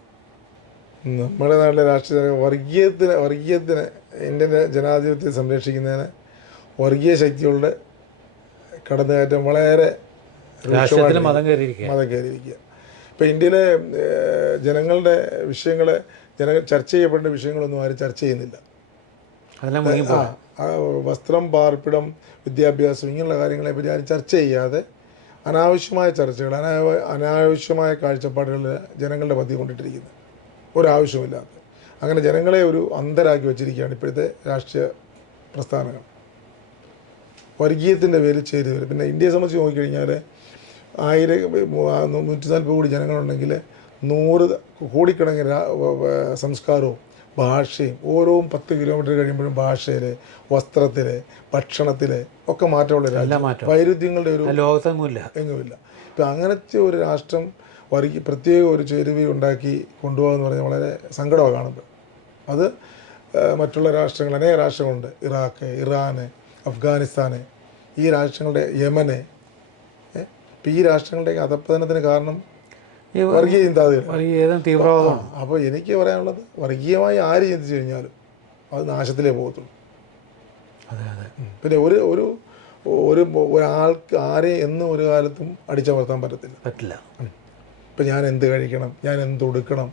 നമ്മുടെ നാട്ടിലെ രാഷ്ട്രീയ വർഗീയത്തിന് ഇന്ത്യൻ ജനാധിപത്യത്തെ സംരക്ഷിക്കുന്നതിന് വർഗീയ ശക്തികളുടെ കടന്നുകയറ്റം വളരെ മതം കയറിയിരിക്കുക. ഇപ്പോൾ ഇന്ത്യയിലെ ജനങ്ങളുടെ വിഷയങ്ങളെ ചർച്ച ചെയ്യപ്പെടേണ്ട വിഷയങ്ങളൊന്നും ആരും ചർച്ച ചെയ്യുന്നില്ല. വസ്ത്രം, പാർപ്പിടം, വിദ്യാഭ്യാസം ഇങ്ങനെയുള്ള കാര്യങ്ങളെപ്പറ്റി ആരും ചർച്ച ചെയ്യാതെ അനാവശ്യമായ ചർച്ചകൾ, അനാവശ്യമായ കാഴ്ചപ്പാടുകൾ ജനങ്ങളുടെ മധ്യ കൊണ്ടിട്ടിരിക്കുന്നത് ഒരാവശ്യമില്ലാത്ത. അങ്ങനെ ജനങ്ങളെ ഒരു അന്ധരാക്കി വച്ചിരിക്കുകയാണ് ഇപ്പോഴത്തെ രാഷ്ട്രീയ പ്രസ്ഥാനങ്ങൾ. വർഗീയത്തിൻ്റെ പേരിൽ ചേരി വരും. പിന്നെ ഇന്ത്യയെ സംബന്ധിച്ച് നോക്കിക്കഴിഞ്ഞാൽ 140 കോടി ജനങ്ങളുണ്ടെങ്കിൽ 100 കോടിക്കണക്കിന് സംസ്കാരവും ഭാഷയും ഓരോ 10 കിലോമീറ്റർ കഴിയുമ്പോഴും ഭാഷയിൽ, വസ്ത്രത്തിൽ, ഭക്ഷണത്തിൽ ഒക്കെ മാറ്റമുള്ള വൈരുദ്ധ്യങ്ങളുടെ ഒരു എങ്ങുമില്ല. ഇപ്പം അങ്ങനത്തെ ഒരു രാഷ്ട്രം പ്രത്യേക ഒരു ചേരുവ ഉണ്ടാക്കി കൊണ്ടുപോകാന്ന് പറഞ്ഞാൽ വളരെ സങ്കടമാണ് കാണുന്നത്. അത് മറ്റുള്ള രാഷ്ട്രങ്ങൾ, അനേക രാഷ്ട്രങ്ങളുണ്ട്. ഇറാഖ്, ഇറാന്, അഫ്ഗാനിസ്ഥാന്, ഈ രാഷ്ട്രങ്ങളുടെ യമന്. ഇപ്പം ഈ രാഷ്ട്രങ്ങളുടെയൊക്കെ അധപ്പതനത്തിന് കാരണം വർഗീയ ചിന്താഗതിയാണ്. അപ്പോൾ എനിക്ക് പറയാനുള്ളത്, വർഗീയമായി ആര് ചിന്തിച്ചു കഴിഞ്ഞാലും അത് നാശത്തിലേ പോകത്തുള്ളൂ. പിന്നെ ഒരാൾക്ക് ആരെയും എന്നും ഒരു കാലത്തും അടിച്ചമർത്താൻ പറ്റില്ല. ഇപ്പം ഞാൻ എന്ത് കഴിക്കണം, ഞാൻ എന്ത് ഉടുക്കണം,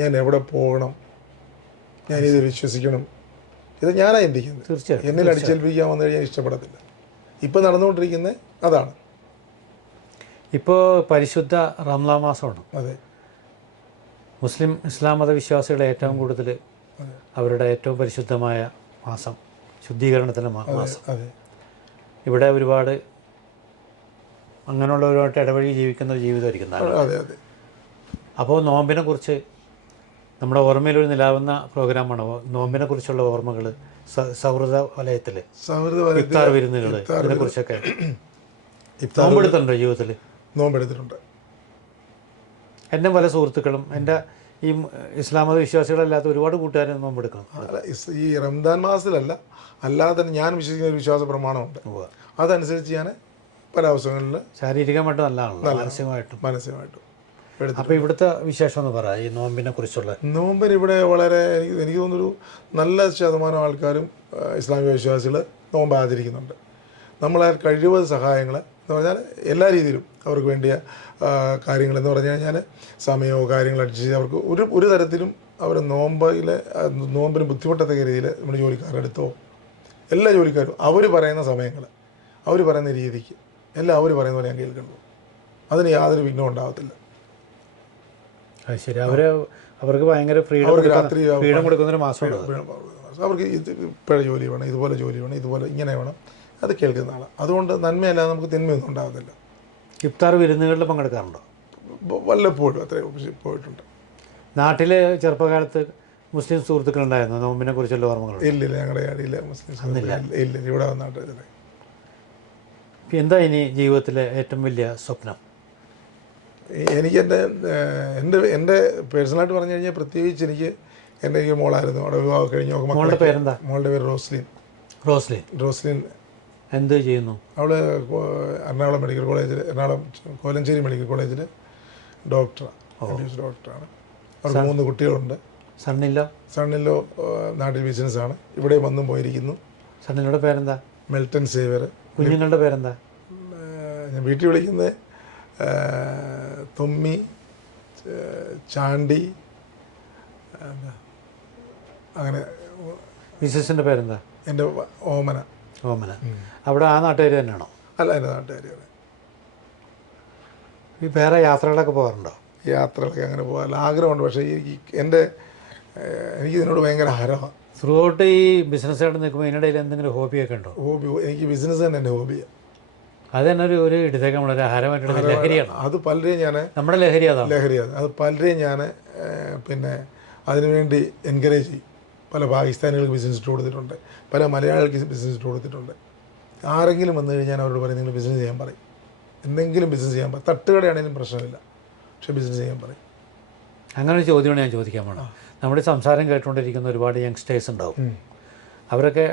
ഞാൻ എവിടെ പോകണം, ഞാനിത് വിശ്വസിക്കണം, ഇത് ഞാനാണ് ചിന്തിക്കുന്നത്. തീർച്ചയായും എന്നിൽ അടിച്ചേൽപ്പിക്കാൻ വന്നു കഴിഞ്ഞാൽ ഇഷ്ടപ്പെടത്തില്ല. ഇപ്പം നടന്നുകൊണ്ടിരിക്കുന്നത് അതാണ്. ഇപ്പോൾ പരിശുദ്ധ റംസാൻ മാസമാണ്. അതെ. ഇസ്ലാം മതവിശ്വാസികളെ ഏറ്റവും കൂടുതൽ അവരുടെ ഏറ്റവും പരിശുദ്ധമായ മാസം, ശുദ്ധീകരണത്തിൻ്റെ മാസം. അതെ. ഇവിടെ ഒരുപാട് അങ്ങനെയുള്ളവരുമായിട്ട് ഇടവഴി ജീവിക്കുന്ന ഒരു ജീവിതമായിരിക്കും. അതെ അതെ. അപ്പോൾ നോമ്പിനെ കുറിച്ച് നമ്മുടെ ഓർമ്മയിലൊരു നിലാവുന്ന പ്രോഗ്രാമാണ്. നോമ്പിനെ കുറിച്ചുള്ള ഓർമ്മകൾ, സൗഹൃദ വലയത്തിൽ ഇഫ്താർ വിരുന്നുകൾ, ഇതിനെക്കുറിച്ചൊക്കെ നോമ്പെടുത്തിട്ടുണ്ടോ ജീവിതത്തിൽ? നോമ്പെടുത്തിട്ടുണ്ട്. എൻ്റെ പല സുഹൃത്തുക്കളും, എൻ്റെ ഈ ഇസ്ലാം മത വിശ്വാസികളല്ലാത്ത ഒരുപാട് കൂട്ടുകാരെ നോമ്പെടുക്കണം. ഈ റംസാൻ മാസത്തിലല്ല, അല്ലാതെ തന്നെ ഞാൻ വിശ്വസിക്കുന്ന ഒരു വിശ്വാസ പ്രമാണമുണ്ട്. അതനുസരിച്ച് ഞാൻ പല അവസരങ്ങളിൽ ശാരീരികമായിട്ടും നല്ലതാണല്ലോ, മാനസികമായിട്ടും. അപ്പോൾ ഇവിടുത്തെ വിശേഷം എന്ന് പറയാം, ഈ നോമ്പിനെ കുറിച്ചുള്ള. നോമ്പിന് ഇവിടെ വളരെ എനിക്ക് തോന്നുന്നൊരു നല്ല ശതമാനം ആൾക്കാരും ഇസ്ലാമിക വിശ്വാസികൾ നോമ്പ് ആചരിക്കുന്നുണ്ട്. നമ്മളെ കഴിവ് സഹായങ്ങൾ എന്ന് പറഞ്ഞാൽ എല്ലാ രീതിയിലും അവർക്ക് വേണ്ടിയ കാര്യങ്ങളെന്ന് പറഞ്ഞു കഴിഞ്ഞാൽ സമയമോ കാര്യങ്ങൾ അഡ്ജസ്റ്റ് അവർക്ക് ഒരു തരത്തിലും അവർ നോമ്പിന് ബുദ്ധിമുട്ടത്തക്ക രീതിയിൽ നമ്മുടെ ജോലിക്കാരുടെ അടുത്തോ എല്ലാ ജോലിക്കാരും അവർ പറയുന്ന സമയങ്ങൾ, അവർ പറയുന്ന രീതിക്ക് എല്ലാം അവർ പറയുന്ന പോലെ ഞാൻ കേൾക്കുന്നുള്ളൂ. അതിന് യാതൊരു വിഘ്നവും ഉണ്ടാകത്തില്ല. അത് ശരി. അവർക്ക് ഭയങ്കര അവർക്ക് രാത്രി ഫ്രീഡം കൊടുക്കുന്നൊരു മാസമുണ്ട്. അവർക്ക് ഇപ്പോഴെ ജോലി വേണം, ഇതുപോലെ ജോലി വേണം, ഇതുപോലെ ഇങ്ങനെ വേണം, അത് കേൾക്കുന്ന ആളാണ്. അതുകൊണ്ട് നന്മയല്ലാതെ നമുക്ക് തിന്മയൊന്നും ഉണ്ടാകുന്നില്ല. ഇഫ്താർ വിരുന്നുകളിൽ പങ്കെടുക്കാറുണ്ടോ? വല്ലപ്പോഴും അത്രയും പോയിട്ടുണ്ട്. നാട്ടിൽ ചെറുപ്പകാലത്ത് മുസ്ലിം സുഹൃത്തുക്കളുണ്ടായിരുന്നു നോമ്പിനെ കുറിച്ചുള്ള ഓർമ്മകൾ? ഇല്ലില്ല, ഞങ്ങളുടെ അടിയില്ല മുസ്ലിം ഇല്ല. ഇവിടെ വന്നിട്ട് എന്താ ഇനി ജീവിതത്തിലെ ഏറ്റവും വലിയ സ്വപ്നം? എനിക്ക് എൻ്റെ പേഴ്സണലായിട്ട് പറഞ്ഞു കഴിഞ്ഞാൽ പ്രത്യേകിച്ച് എനിക്ക് എൻ്റെ ഈ മോളായിരുന്നു. അവിടെ വിവാഹം കഴിഞ്ഞു. മോളുടെ പേരെന്താ? മോളുടെ പേര് റോസ്ലിൻ. റോസ്ലിൻ എന്ത് ചെയ്യുന്നു? അവൾ എറണാകുളം മെഡിക്കൽ കോളേജിൽ, എറണാകുളം കോലഞ്ചേരി മെഡിക്കൽ കോളേജിൽ ഡോക്ടറാണ്. അവർക്ക് 3 കുട്ടികളുണ്ട്. സണ്ണിലോ നാട്ടിൽ ബിസിനസ്സാണ്. ഇവിടെ വന്നും പോയിരിക്കുന്നു. സണ്ണിലോടെ പേരെന്താ? Melton Xavier. കുഞ്ഞുങ്ങളുടെ പേരെന്താ? ഞാൻ വീട്ടിൽ വിളിക്കുന്നത് തൊമ്മി, ചാണ്ടി, അങ്ങനെ. മിസ്സസിൻ്റെ പേരെന്താ? എൻ്റെ ഓമന. അവിടെ ആ നാട്ടുകാർ തന്നെയാണോ? അല്ല, എൻ്റെ നാട്ടുകാർ. ഈ വേറെ യാത്രകളൊക്കെ പോകാറുണ്ടോ? യാത്രകളൊക്കെ അങ്ങനെ പോകാൻ ആഗ്രഹമുണ്ട്. പക്ഷേ എനിക്ക് ഇതിനോട് ഭയങ്കര ഹരമാണ്. ത്രൂ ഔട്ട് ഈ ബിസിനസ്സായിട്ട് നിൽക്കുമ്പോൾ ഇതിനിടയിൽ എന്തെങ്കിലും ഹോബിയൊക്കെ ഉണ്ടോ? എനിക്ക് ബിസിനസ് തന്നെ എൻ്റെ ഹോബിയാണ്. അത് തന്നെ ഒരു ഇടത്തേക്ക് നമ്മളൊരു ഹരമായിട്ടുള്ള ലഹരിയാണ്. അത് പലരെയും ഞാൻ നമ്മുടെ ലഹരിയാണ്. അത് പലരെയും ഞാൻ പിന്നെ അതിനുവേണ്ടി എൻകറേജ് ചെയ്യും. പല പാകിസ്ഥാനികൾക്ക് ബിസിനസ് ഇട്ട് കൊടുത്തിട്ടുണ്ട്, പല മലയാളികൾക്ക് ബിസിനസ് ഇട്ട് കൊടുത്തിട്ടുണ്ട്. ആരെങ്കിലും വന്നു കഴിഞ്ഞാൽ അവരോട് പറയും നിങ്ങൾ ബിസിനസ് ചെയ്യാൻ പറയും. എന്തെങ്കിലും ബിസിനസ് ചെയ്യാൻ പറയും. തട്ടുകടയാണെങ്കിലും പ്രശ്നമില്ല, പക്ഷേ ബിസിനസ് ചെയ്യാൻ പറയും. അങ്ങനെ ഒരു ചോദ്യമാണ് ഞാൻ ചോദിക്കാൻ വേണം. നമ്മുടെ സംസാരം കേട്ടുകൊണ്ടിരിക്കുന്ന ഒരുപാട് യങ്സ്റ്റേഴ്സ് ഉണ്ടാവും. അവരൊക്കെ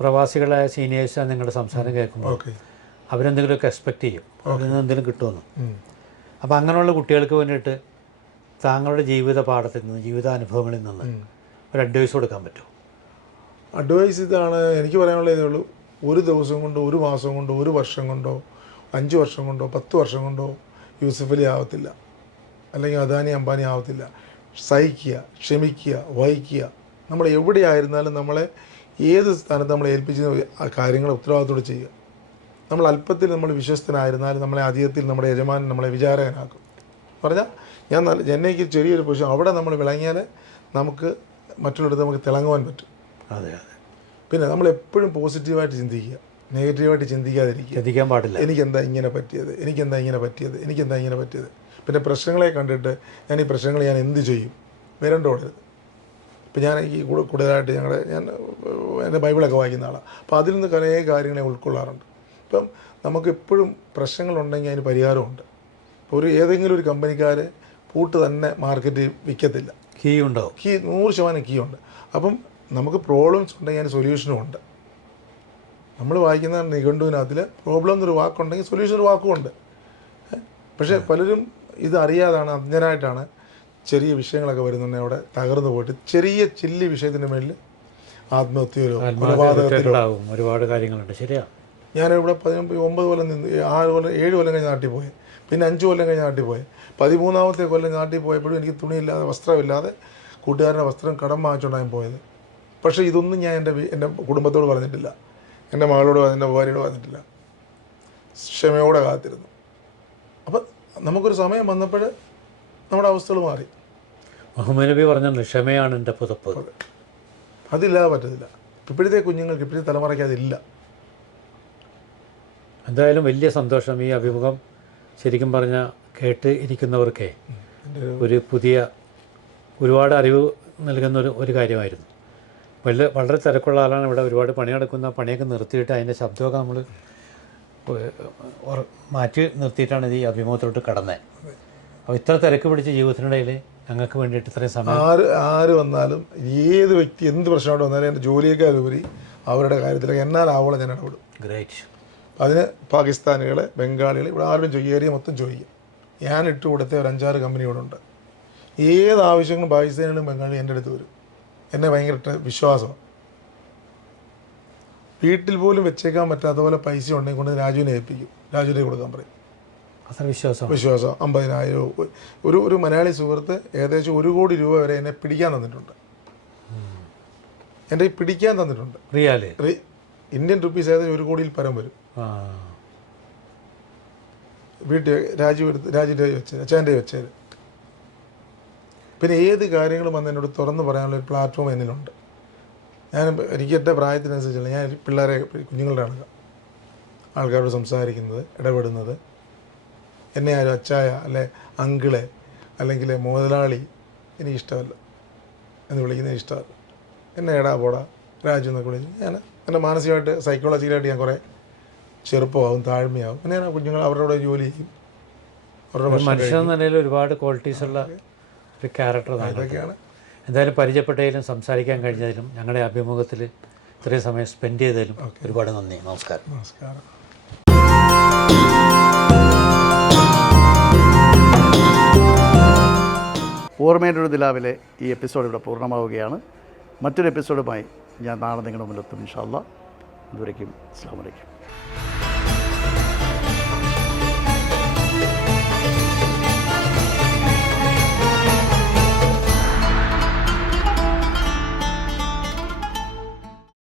പ്രവാസികളായ സീനിയേഴ്സ് നിങ്ങളുടെ സംസാരം കേൾക്കുമ്പോൾ അവരെന്തെങ്കിലുമൊക്കെ എക്സ്പെക്റ്റ് ചെയ്യും, അതിൽ നിന്ന് എന്തെങ്കിലും കിട്ടുമെന്ന്. അപ്പോൾ അങ്ങനെയുള്ള കുട്ടികൾക്ക് വേണ്ടിയിട്ട് താങ്കളുടെ ജീവിത പാഠത്തിൽ നിന്ന്, ജീവിതാനുഭവങ്ങളിൽ നിന്ന് ഒരു അഡ്വൈസ് കൊടുക്കാൻ പറ്റുമോ? അഡ്വൈസ് ഇതാണ് എനിക്ക് പറയാനുള്ളത്. ഇതേ ഉള്ളൂ. ഒരു ദിവസം കൊണ്ടോ, ഒരു മാസം കൊണ്ടോ, ഒരു വർഷം കൊണ്ടോ, 5 വർഷം കൊണ്ടോ, 10 വർഷം കൊണ്ടോ യൂസുഫ് അലി ആവത്തില്ല, അല്ലെങ്കിൽ അദാനി അംബാനി ആവത്തില്ല. സഹിക്കുക, ക്ഷമിക്കുക, വഹിക്കുക. നമ്മൾ എവിടെയായിരുന്നാലും നമ്മളെ ഏത് സ്ഥാനത്ത് നമ്മളെ ഏൽപ്പിച്ച ആ കാര്യങ്ങൾ ഉത്തരവാദിത്തോടെ ചെയ്യുക. നമ്മൾ അല്പത്തിൽ നമ്മൾ വിശ്വസ്തനായിരുന്നാലും നമ്മളെ അധികത്തിൽ നമ്മുടെ യജമാനൻ നമ്മളെ വിചാരകനാക്കും. പറഞ്ഞാൽ എനിക്ക് ചെറിയൊരു പൊസിഷൻ അവിടെ നമ്മൾ വിളങ്ങിയാൽ നമുക്ക് മറ്റുള്ളിടത്ത് നമുക്ക് തിളങ്ങുവാൻ പറ്റും. പിന്നെ നമ്മളെപ്പോഴും പോസിറ്റീവായിട്ട് ചിന്തിക്കുക, നെഗറ്റീവായിട്ട് ചിന്തിക്കാതിരിക്കാൻ പാടില്ല. എനിക്കെന്താ ഇങ്ങനെ പറ്റിയത്. പിന്നെ പ്രശ്നങ്ങളെ കണ്ടിട്ട് ഞാൻ ഈ പ്രശ്നങ്ങൾ ഞാൻ എന്ത് ചെയ്യും വരണ്ടോടരുത്. ഇപ്പം ഞാൻ ഈ കൂടുതലായിട്ട് ഞാൻ എൻ്റെ ബൈബിളൊക്കെ വായിക്കുന്ന ആളാണ്. അപ്പോൾ അതിൽ നിന്ന് കുറേ കാര്യങ്ങളെ ഉൾക്കൊള്ളാറുണ്ട്. ഇപ്പം നമുക്കെപ്പോഴും പ്രശ്നങ്ങളുണ്ടെങ്കിൽ അതിന് പരിഹാരമുണ്ട്. ഇപ്പോൾ ഏതെങ്കിലും ഒരു കമ്പനിക്കാർ പൂട്ട് തന്നെ മാർക്കറ്റിൽ വിൽക്കത്തില്ല. കീ 100% കീ ഉണ്ട്. അപ്പം നമുക്ക് പ്രോബ്ലംസ് ഉണ്ടെങ്കിൽ അതിന് സൊല്യൂഷനും ഉണ്ട്. നമ്മൾ വായിക്കുന്ന നിഘണ്ടുവിനകത്തിൽ പ്രോബ്ലം എന്നൊരു വാക്കുണ്ടെങ്കിൽ സൊല്യൂഷൻ ഒരു വാക്കുമുണ്ട്. പക്ഷേ പലരും ഇത് അറിയാതാണ്, അജ്ഞനായിട്ടാണ് ചെറിയ വിഷയങ്ങളൊക്കെ വരുന്നുണ്ടെങ്കിൽ അവിടെ തകർന്നു പോയിട്ട് ചെറിയ ചില്ലി വിഷയത്തിൻ്റെ മേലിൽ ആത്മഹത്യയിലോ ഒരുപാട് കാര്യങ്ങളുണ്ട്. ശരിയാണ്. ഞാനിവിടെ 9 കൊല്ലം നിന്ന് 6 കൊല്ലം 7 കൊല്ലം കഴിഞ്ഞ് നാട്ടിൽ പോയി. പിന്നെ 5 കൊല്ലം കഴിഞ്ഞ് നാട്ടിൽ പോയി. 13ാമത്തെ കൊല്ലം നാട്ടിൽ പോയപ്പോഴും എനിക്ക് തുണിയില്ലാതെ, വസ്ത്രമില്ലാതെ, കൂട്ടുകാരൻ്റെ വസ്ത്രം കടം വാങ്ങിച്ചുകൊണ്ടാണ് പോയത്. പക്ഷേ ഇതൊന്നും ഞാൻ എൻ്റെ കുടുംബത്തോട് പറഞ്ഞിട്ടില്ല, എൻ്റെ മകളോട്, എൻ്റെ ഭാര്യയോട് പറഞ്ഞിട്ടില്ല. ക്ഷമയോടെ കാത്തിരുന്നു. അപ്പം നമുക്കൊരു സമയം വന്നപ്പോൾ നമ്മുടെ അവസ്ഥകൾ മാറി. മുഹമ്മദ് നബി പറഞ്ഞല്ലോ, ക്ഷമയാണ് എൻ്റെ പുതപ്പ്. അതില്ലാതെ പറ്റത്തില്ല. ഇപ്പോഴത്തെ കുഞ്ഞുങ്ങൾക്ക്, ഇപ്പോഴത്തെ തലമുറയ്ക്ക് അതില്ല. എന്തായാലും വലിയ സന്തോഷം. ഈ അഭിമുഖം ശരിക്കും പറഞ്ഞാൽ കേട്ട് ഇരിക്കുന്നവർക്ക് ഒരുപാട് അറിവ് നൽകുന്ന ഒരു കാര്യമായിരുന്നു. വളരെ തിരക്കുള്ള ആളാണ്. ഇവിടെ ഒരുപാട് പണിയെടുക്കുന്ന, പണിയൊക്കെ നിർത്തിയിട്ട് അതിൻ്റെ ശബ്ദമൊക്കെ നമ്മൾ മാറ്റി നിർത്തിയിട്ടാണ് ഈ അഭിമുഖത്തോട്ട് കടന്നത്. അപ്പോൾ ഇത്ര തിരക്ക് പിടിച്ച ജീവിതത്തിനിടയിൽ ഞങ്ങൾക്ക് വേണ്ടിയിട്ട് ഇത്രയും സമയം ആര് വന്നാലും, ഏത് വ്യക്തി എന്ത് പ്രശ്നമായിട്ട് വന്നാലും എൻ്റെ ജോലിയേക്കാളുപരി അവരുടെ കാര്യത്തിലൊക്കെ എന്നാലാവോളം ഞാൻ ഇടപെടും. ഗ്രേറ്റ്. അതിന് പാകിസ്ഥാനികളെ, ബംഗാളികളെ, ഇവിടെ ആരും ഏരിയ മൊത്തം ചോദിക്കും. ഞാൻ ഇട്ട് കൊടുത്ത ഒരു 5-6 കമ്പനി ഇവിടെ ഉണ്ട്. ഏത് ആവശ്യങ്ങളും പാകിസ്ഥാനികളും ബംഗാളികളും എൻ്റെ അടുത്ത് വരും. എന്നെ ഭയങ്കര വിശ്വാസമാണ്. വീട്ടിൽ പോലും വെച്ചേക്കാൻ പറ്റാത്ത പോലെ പൈസ ഉണ്ടെങ്കിൽ കൊണ്ട് രാജുവിനെ ഏൽപ്പിക്കും, രാജുവിനെ കൊടുക്കാൻ പറയും. അത്ര വിശ്വാസം 50,000. ഒരു മലയാളി സുഹൃത്ത് ഏകദേശം 1 കോടി രൂപ വരെ എന്നെ പിടിക്കാൻ തന്നിട്ടുണ്ട്. എൻ്റെ പിടിക്കാൻ തന്നിട്ടുണ്ട്. ഇന്ത്യൻ റുപ്പീസ് ഏകദേശം 1 കോടിയിൽ പരം വരും. വീട്ടിൽ രാജുവിൻ്റെ വെച്ചത്, അച്ഛൻ്റെ വെച്ചത്. പിന്നെ ഏത് കാര്യങ്ങളും വന്ന് എന്നോട് തുറന്ന് പറയാനുള്ളൊരു പ്ലാറ്റ്ഫോം എന്നിലുണ്ട്. എനിക്ക് എൻ്റെ പ്രായത്തിനനുസരിച്ചുള്ള ഞാൻ പിള്ളേരെ, കുഞ്ഞുങ്ങളുടെ ആൾക്കാരോട് സംസാരിക്കുന്നത്, ഇടപെടുന്നത്. എന്നെ ആരും അച്ചായ, അല്ലെ അങ്കിളെ, അല്ലെങ്കിൽ മുതലാളി എനിക്കിഷ്ടമല്ല. എന്ന് വിളിക്കുന്നത് ഇഷ്ടമാണ്. എന്നെ എടാ പോടാ രാജു എന്നൊക്കെ വിളിച്ച് ഞാൻ എൻ്റെ മാനസികമായിട്ട് സൈക്കോളജിക്കലായിട്ട് ഞാൻ കുറേ ചെറുപ്പമാവും, താഴ്മയാവും. പിന്നെ ഞാൻ കുഞ്ഞുങ്ങൾ അവരുടെ ജോലി ചെയ്യും, അവരുടെ മനുഷ്യൻ നിലയിൽ ഒരുപാട് ക്വാളിറ്റീസ് ഉള്ള ഒരു ക്യാരക്ടർ. ഇതൊക്കെയാണ്. എന്തായാലും പരിചയപ്പെട്ടതിലും സംസാരിക്കാൻ കഴിഞ്ഞതിലും ഞങ്ങളുടെ അഭിമുഖത്തിൽ ഇത്രയും സമയം സ്പെൻഡ് ചെയ്തതിലും ഒരുപാട് നന്ദി. നമസ്കാരം. നമസ്കാരം. ഓർമ്മയുടെ ഒരു നിലാവിലെ ഈ എപ്പിസോഡ് ഇവിടെ പൂർണ്ണമാവുകയാണ്. മറ്റൊരു എപ്പിസോഡുമായി ഞാൻ നാളെ നിങ്ങളുടെ മുന്നിലെത്തും ഇൻഷാ അല്ലാഹ്. അതുവരേക്കും അസ്സലാമു അലൈക്കും.